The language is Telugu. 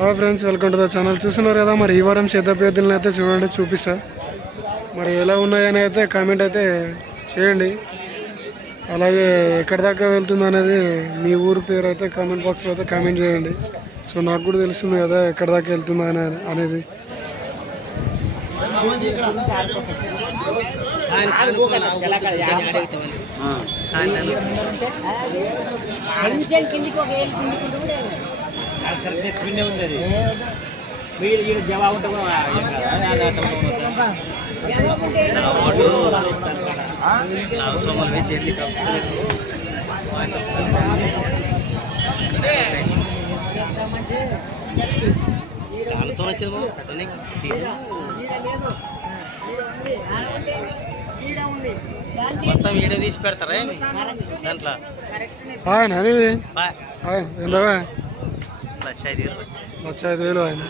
Hi friends, welcome to the channel. చూస్తున్నారు కదా, మరి ఈ వారం శతాబ్దాలను అయితే చూడండి, చూపిస్తా. మరి ఎలా ఉన్నాయని అయితే కామెంట్ అయితే చేయండి. అలాగే ఎక్కడి దాకా వెళ్తుంది అనేది మీ ఊరు పేరు అయితే కామెంట్ బాక్స్లో అయితే కామెంట్ చేయండి. సో నాకు కూడా తెలుస్తుంది కదా ఎక్కడి దాకా వెళ్తుందా అనేది. జవాబు దానితో వచ్చేది మొత్తం వీడియో తీసి పెడతారా దాంట్లో ఎంత 1,05,000 ఆయన